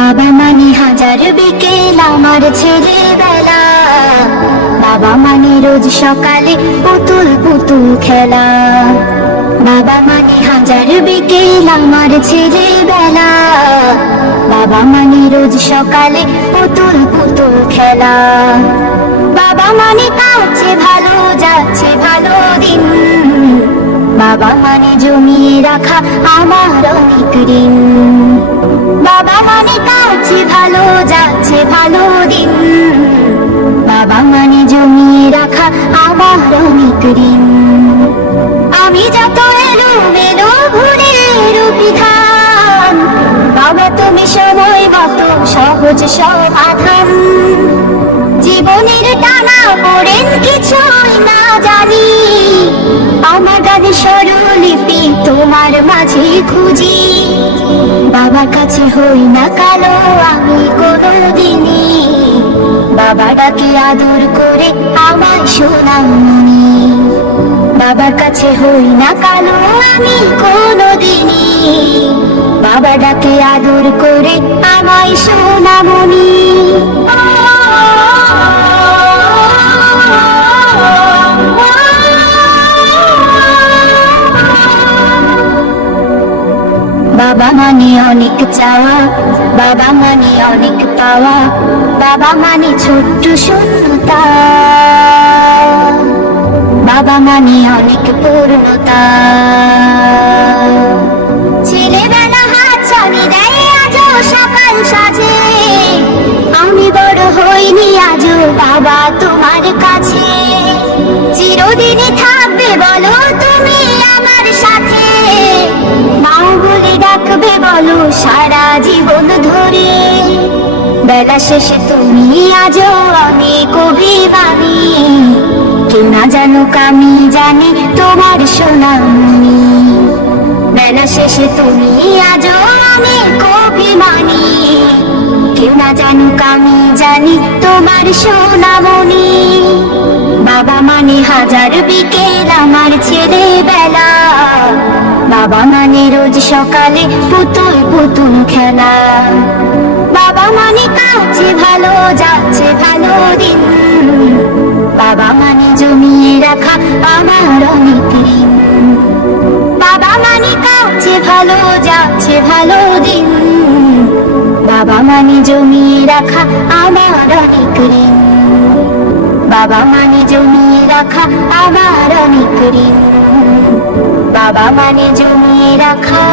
বাবা মানে হাজার বিকেল আমার ছেলেবেলা, বাবা মানে রোজ সকালে পুতুল পুতুল খেলা। বাবা মানে হাজার বিকেল আমার ছেলেবেলা, বাবা মানে রোজ সকালে পুতুল পুতুল খেলা। বাবা মানে কাছে ভালো যাচ্ছে ভালো দিন, বাবা মানে জমিয়ে রাখা আমার অনেক ঋণ। বাবা মানে কাছে ভালো যাচ্ছে ভালো দিন, বাবা মানে জমিয়ে রাখা আমার অনেক ঋণ। আমি যত এলো মেলো ঘুরে বিধান, বাবা তুমি সময় মতো সহজ সমাধান। জীবনের টানা পড়েন কিছুই না জানি, আমার গানে স্বরলিপি তোমার মাঝে খুঁজি। বাবার কাছে হই না কালো আমি কোনোদিনই, বাবা ডাকে আদর করে আমার সোনামণি। বাবার কাছে হই না কালো আমি কোনোদিনই, বাবা ডাকে আদর করে আমায় সোনামণি। বাবা মানে অনেক চাওয়া, বাবা মানে অনেক পাওয়া, বাবা মানে ছোট্ট শূন্যতা, বাবা মানে অনেক পূর্ণতা। ছেলেবেলা হাতছানি দেয় আজও সকাল সাজে, আমি বড় হইনি আজও বাবা তোমার কাছে। চিরদিনই থাকবে বলো তুমি আমার সাথে, মাও বলে ডাকবে বলো সারা জীবন ধরে। বেলা শেষে তুমি আজও অনেক অভিমানী, কেউ না জানুক আমি জানি তোমার সোনামণি। বেলা শেষে তুমি আজও অনেক অভিমানী, কেউ না জানুক আমি জানি তোমার সোনামণি। বাবা মানে হাজার বিকেল আমার ছেলেবেলা, বাবা মানে রোজ সকালে পুতুল পুতুল খেলা। বাবা মানে কাছে ভালো যাচ্ছে ভালো দিন, বাবা মানে জমিয়ে রাখা আমার অনেক ঋণ। বাবা মানে কাছে ভালো যাচ্ছে ভালো দিন, বাবা মানে জমিয়ে রাখা আমার অনেক ঋণ। বাবা মানে জমিয়ে রাখা আমার অনেক ঋণ, বাবা মানে জমিয়ে রাখা।